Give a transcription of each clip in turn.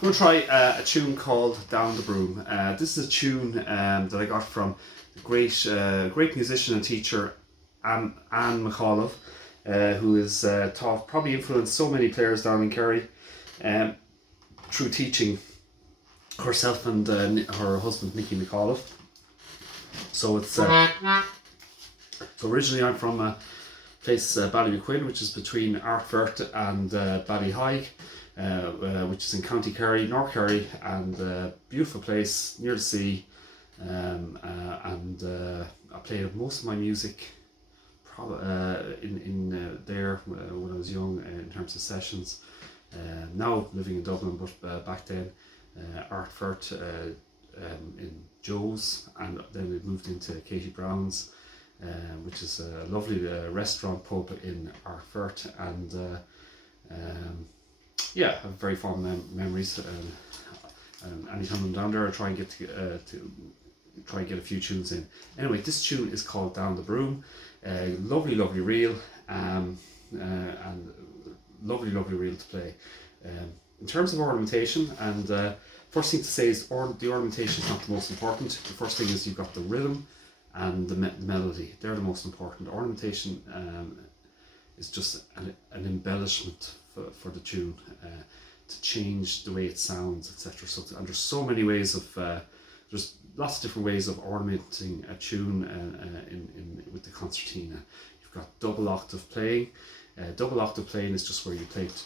Going to try a tune called Down the Broom. This is a tune that I got from the great musician and teacher Anne McAuliffe, who has taught, probably influenced so many players down in Kerry through teaching herself and her husband Nicky McAuliffe. So it's so originally I'm from a place Ballymaquin, which is between Arkfurt and Ballyhigh. Which is in County Kerry, North Kerry, and beautiful place near the sea. I played most of my music in there when I was young in terms of sessions. Now living in Dublin, but back then Arkfurt in Joe's, and then it moved into Katie Brown's, which is a lovely restaurant pub in Arkfurt, and yeah, I have very fond memories. And anytime I'm down there, I try and get to get a few tunes in. Anyway, this tune is called Down the Broom. Lovely reel, and lovely reel to play. In terms of ornamentation, and first thing to say is the ornamentation is not the most important. The first thing is you've got the rhythm and the melody. They're the most important. Ornamentation is just an embellishment for the tune, to change the way it sounds, etc. So, and there's so many ways of there's lots of different ways of ornamenting a tune with the concertina. You've got double octave playing. Double octave playing is just where you play it.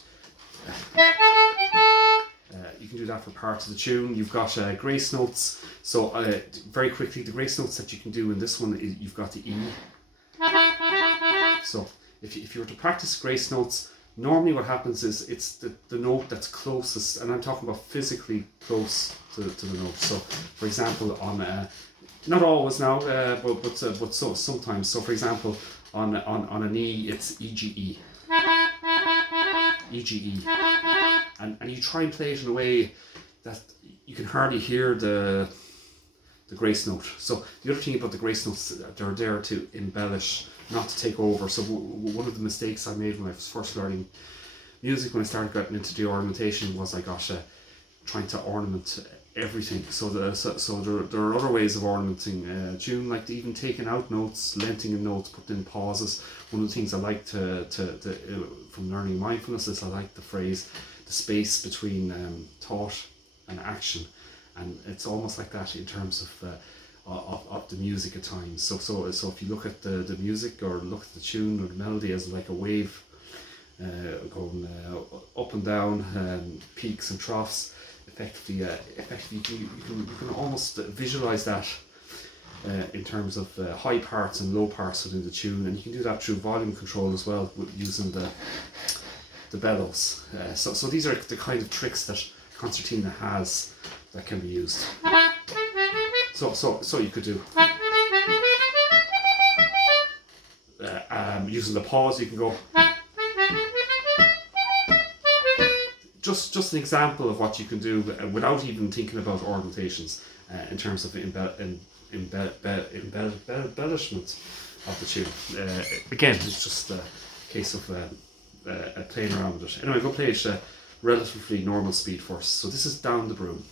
You can do that for parts of the tune. You've got grace notes. So very quickly, the grace notes that you can do in this one, you've got the E. So if you were to practice grace notes, normally what happens is it's the note that's closest, and I'm talking about physically close to the note. So for example, on not always now, but so sometimes. So for example, on an E, it's EGE, EGE, and you try and play it in a way that you can hardly hear the grace note. So the other thing about the grace notes, they're there to embellish, not to take over. So one of the mistakes I made when I was first learning music, when I started getting into the ornamentation, was I got trying to ornament everything. So there are other ways of ornamenting tune, like even taking out notes, lengthening notes, putting in pauses. One of the things I like to from learning mindfulness is I like the phrase, the space between thought and action, and it's almost like that in terms of the music at times. So if you look at the music, or look at the tune or the melody as like a wave going up and down, peaks and troughs, effectively you can almost visualize that in terms of high parts and low parts within the tune, and you can do that through volume control as well, using the bellows. So these are the kind of tricks that concertina has that can be used. So you could do using the pause. You can go just an example of what you can do without even thinking about ornamentations in terms of embellishment of the tune. Again, it's just a case of playing around with it. Anyway, go play it relatively normal speed first. So this is Down the Broom.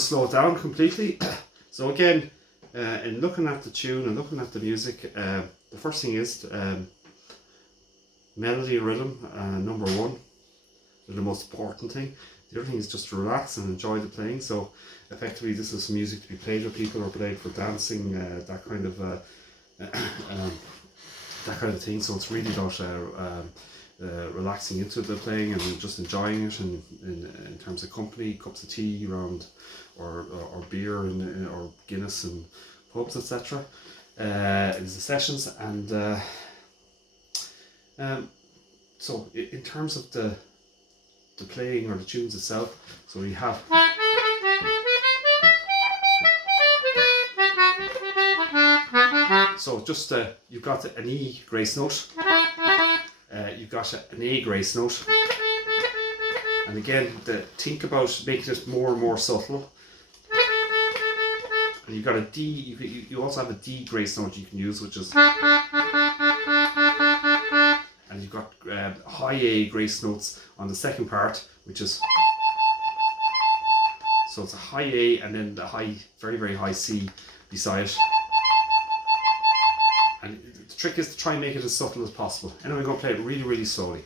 to slow it down completely. So again, in looking at the tune and looking at the music, the first thing is melody and rhythm, number one. They're the most important thing. The other thing is just to relax and enjoy the playing. So effectively this is music to be played with people or played for dancing, that kind of thing. So it's really about relaxing into the playing and just enjoying it, and in terms of company, cups of tea around, or beer or Guinness and pubs, etc. In the sessions, and so in terms of the playing or the tunes itself, so we have so just you've got an E grace note, you've got an A grace note, and again think about making it more and more subtle. And you've got a D, you also have a D grace note you can use, which is, and you've got high A grace notes on the second part, which is, so it's a high A and then the high, very very high C beside it. And the trick is to try and make it as subtle as possible. Anyway, we're going to play it really really slowly.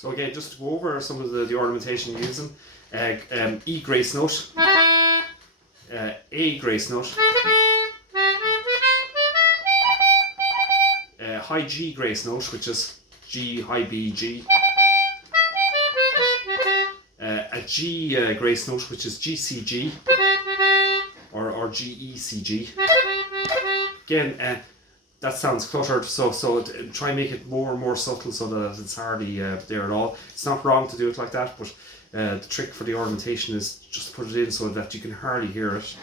So again, just to go over some of the ornamentation you're using, E grace note, A grace note, high G grace note, which is G, high B, G, a G grace note, which is G, C, G, or G, E, C, G. Again, that sounds cluttered, so try and make it more and more subtle so that it's hardly there at all. It's not wrong to do it like that, but the trick for the ornamentation is just put it in so that you can hardly hear it.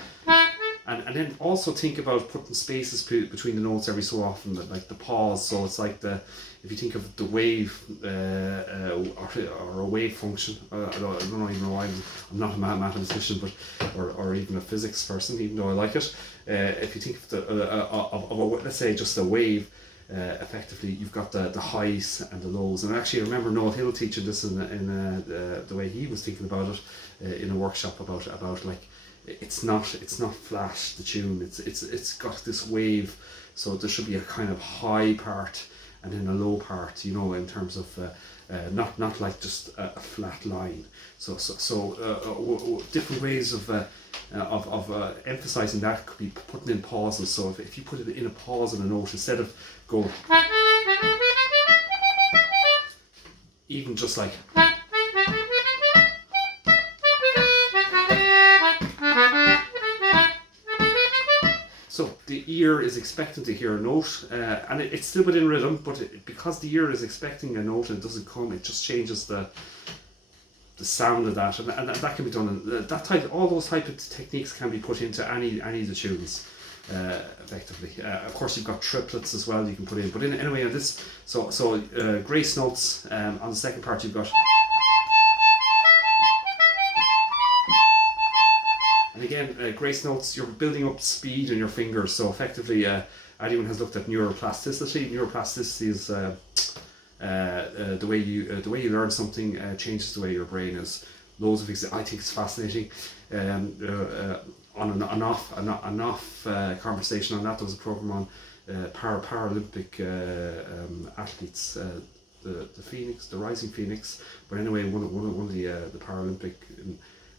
And then also think about putting spaces between the notes every so often, like the pause. So it's like if you think of the wave or a wave function. I don't even know why I'm not a mathematician, but or even a physics person, even though I like it. If you think of let's say just a wave, effectively you've got the highs and the lows. And actually, I remember Noel Hill teaching this in the way he was thinking about it in a workshop about like. It's not flat, the tune. It's got this wave, so there should be a kind of high part and then a low part, you know, in terms of not like just a flat line. So different ways of emphasizing that could be putting in pauses. So if you put it in a pause in a note, instead of going, even just like. So the ear is expecting to hear a note, and it's still within rhythm, but because the ear is expecting a note and it doesn't come, it just changes the sound of that, and that can be done. All those type of techniques can be put into any of the tunes, effectively. Of course, you've got triplets as well you can put in, but anyway, on this, so grace notes on the second part you've got. And again, grace notes, you're building up speed in your fingers. So effectively, anyone has looked at neuroplasticity. Neuroplasticity is the way you learn something changes the way your brain is. Loads of I think it's fascinating. On an off conversation on that. There was a program on Paralympic athletes, the Phoenix, the Rising Phoenix. But anyway, one of the Paralympic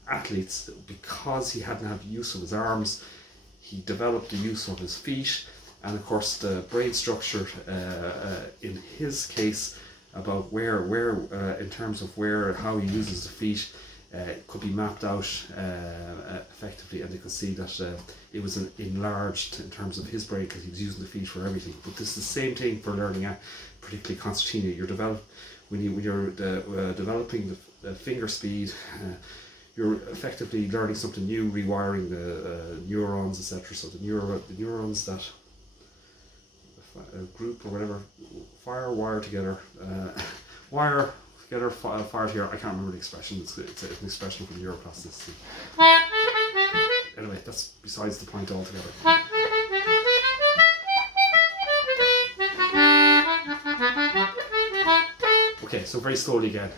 athletes, because he hadn't had the use of his arms, he developed the use of his feet, and of course the brain structure in his case about where in terms of how he uses the feet could be mapped out effectively, and you can see that it was enlarged in terms of his brain because he was using the feet for everything. But this is the same thing for learning, particularly concertina. When you're developing the finger speed, you're effectively learning something new, rewiring the neurons, etc. So the neurons that group or whatever, wire together, wire together, fire here. I can't remember the expression. It's an expression from neuroplasticity. Anyway, that's besides the point altogether. Okay, so very slowly again.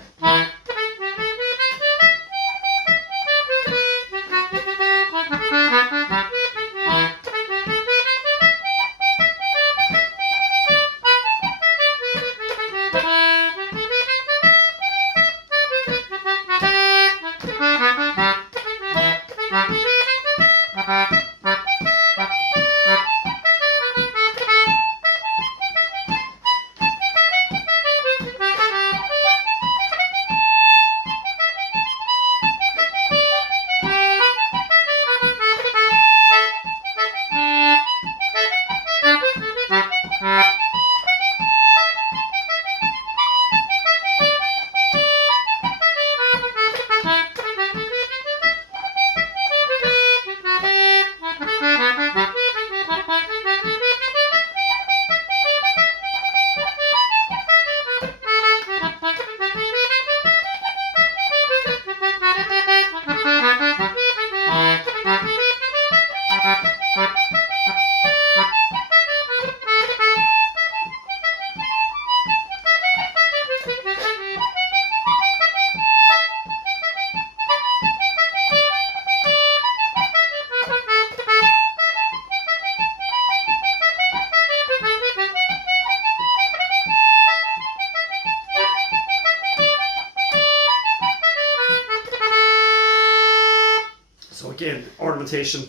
So again, ornamentation,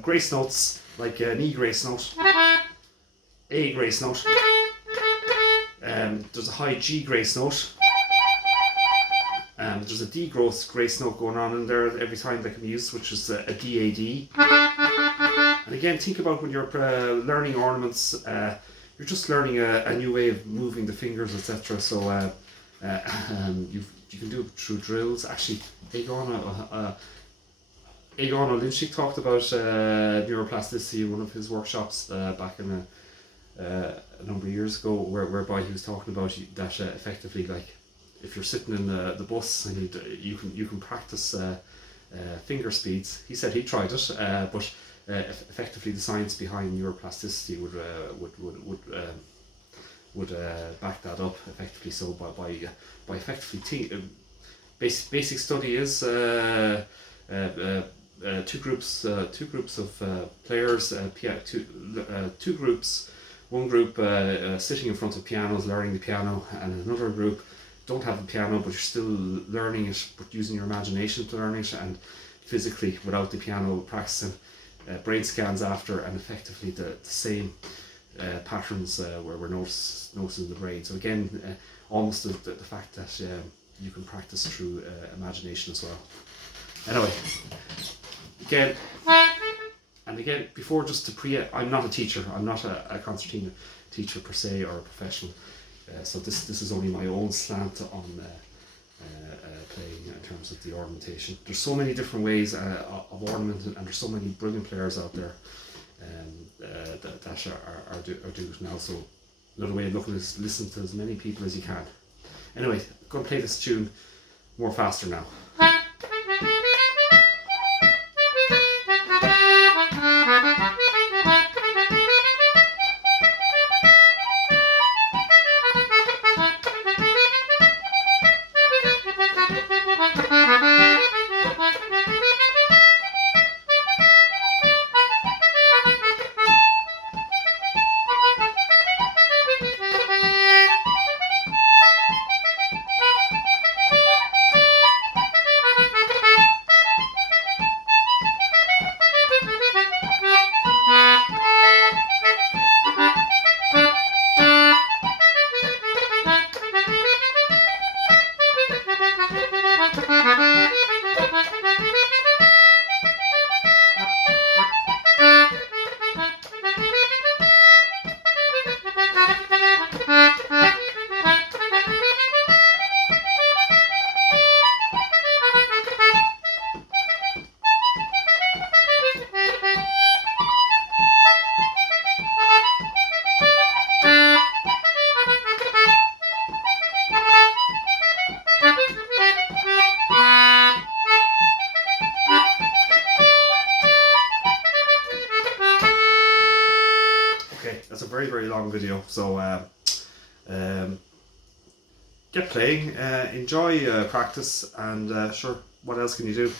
grace notes like an E grace note, A grace note, there's a high G grace note, there's a D grace note going on in there every time that can be used, which is a DAD. And again, think about when you're learning ornaments, you're just learning a new way of moving the fingers, etc. So you can do it through drills. Actually, Egon Olinchik talked about neuroplasticity in one of his workshops back in a number of years ago, whereby he was talking about that effectively, like if you're sitting in the bus and you can practice finger speeds. He said he tried it, but effectively the science behind neuroplasticity would back that up effectively. So by effectively basic study is two groups of players, two groups. One group sitting in front of pianos, learning the piano, and another group don't have the piano, but you're still learning it, but using your imagination to learn it, and physically without the piano practicing. Brain scans after, and effectively the same patterns where we're noticing the brain. So again, almost the fact that you can practice through imagination as well. Anyway, again, before just to I'm not a teacher. I'm not a concertina teacher per se, or a professional. So this is only my own slant on playing in terms of the ornamentation. There's so many different ways of ornament, and there's so many brilliant players out there that are doing it now. So another way of looking is listen to as many people as you can. Anyway, I'm going to play this tune more faster now. very, very long video. So get playing, enjoy practice, and sure, what else can you do?